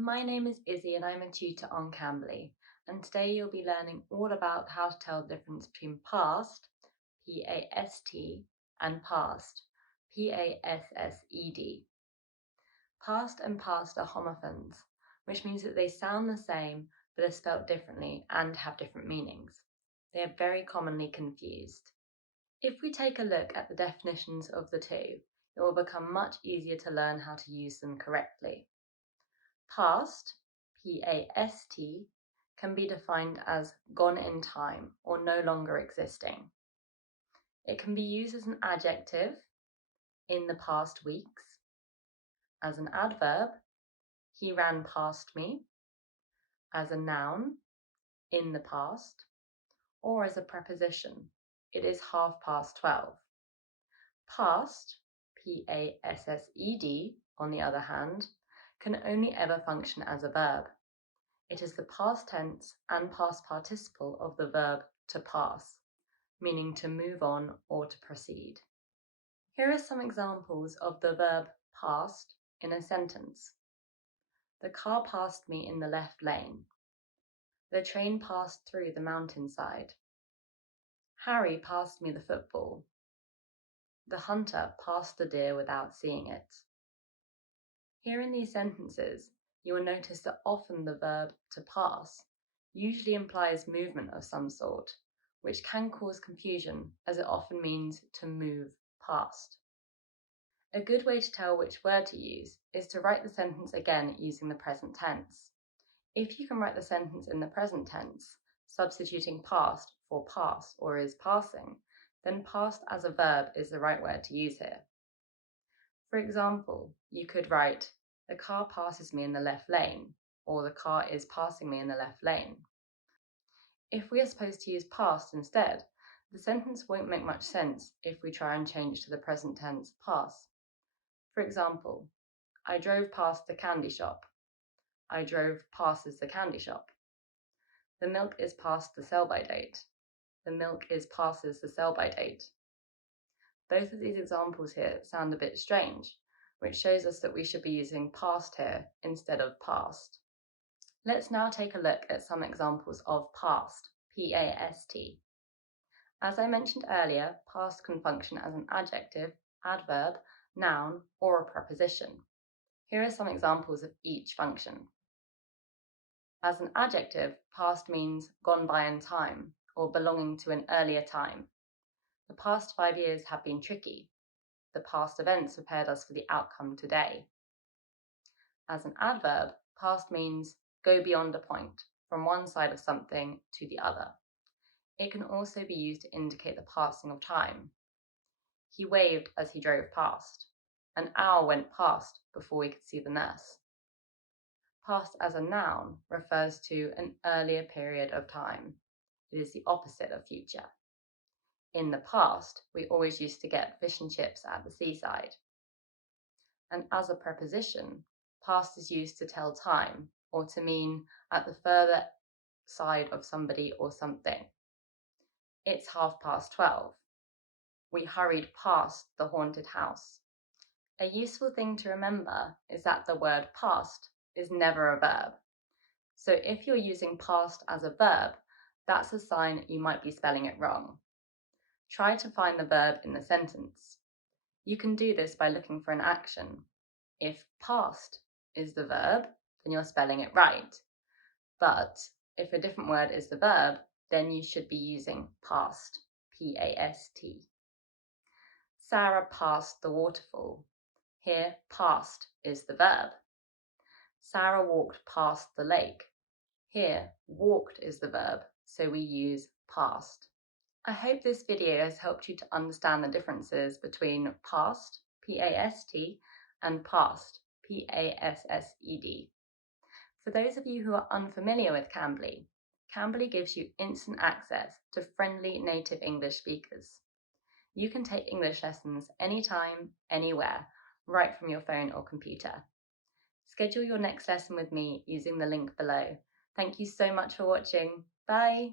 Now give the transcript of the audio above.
My name is Izzy and I'm a tutor on Cambly, and today you'll be learning all about how to tell the difference between past, P-A-S-T, and past, P-A-S-S-E-D. Past and past are homophones, which means that they sound the same but are spelt differently and have different meanings. They are very commonly confused. If we take a look at the definitions of the two, it will become much easier to learn how to use them correctly. Past, P-A-S-T, can be defined as gone in time or no longer existing. It can be used as an adjective, in the past weeks, as an adverb, he ran past me, as a noun, in the past, or as a preposition, it is 12:30. Past, P-A-S-S-E-D, on the other hand, can only ever function as a verb. It is the past tense and past participle of the verb to pass, meaning to move on or to proceed. Here are some examples of the verb passed in a sentence. The car passed me in the left lane. The train passed through the mountainside. Harry passed me the football. The hunter passed the deer without seeing it. Here in these sentences, you will notice that often the verb to pass usually implies movement of some sort, which can cause confusion as it often means to move past. A good way to tell which word to use is to write the sentence again using the present tense. If you can write the sentence in the present tense, substituting past for pass or is passing, then past as a verb is the right word to use here. For example, you could write, the car passes me in the left lane, or the car is passing me in the left lane. If we are supposed to use past instead, the sentence won't make much sense if we try and change to the present tense pass. For example, I drove past the candy shop. I drove passes the candy shop. The milk is past the sell-by date. The milk is passes the sell-by date. Both of these examples here sound a bit strange, which shows us that we should be using past here instead of past. Let's now take a look at some examples of past, P-A-S-T. As I mentioned earlier, past can function as an adjective, adverb, noun, or a preposition. Here are some examples of each function. As an adjective, past means gone by in time, or belonging to an earlier time. The past 5 years have been tricky. The past events prepared us for the outcome today. As an adverb, past means go beyond a point, from one side of something to the other. It can also be used to indicate the passing of time. He waved as he drove past. An hour went past before we could see the nurse. Past as a noun refers to an earlier period of time. It is the opposite of future. In the past, we always used to get fish and chips at the seaside. And as a preposition, past is used to tell time or to mean at the further side of somebody or something. It's 12:30. We hurried past the haunted house. A useful thing to remember is that the word past is never a verb. So if you're using past as a verb, that's a sign you might be spelling it wrong. Try to find the verb in the sentence. You can do this by looking for an action. If past is the verb, then you're spelling it right. But if a different word is the verb, then you should be using past, P-A-S-T. Sarah passed the waterfall. Here, past is the verb. Sarah walked past the lake. Here, walked is the verb, so we use past. I hope this video has helped you to understand the differences between past, P-A-S-T, and past, P-A-S-S-E-D. For those of you who are unfamiliar with Cambly, Cambly gives you instant access to friendly native English speakers. You can take English lessons anytime, anywhere, right from your phone or computer. Schedule your next lesson with me using the link below. Thank you so much for watching. Bye!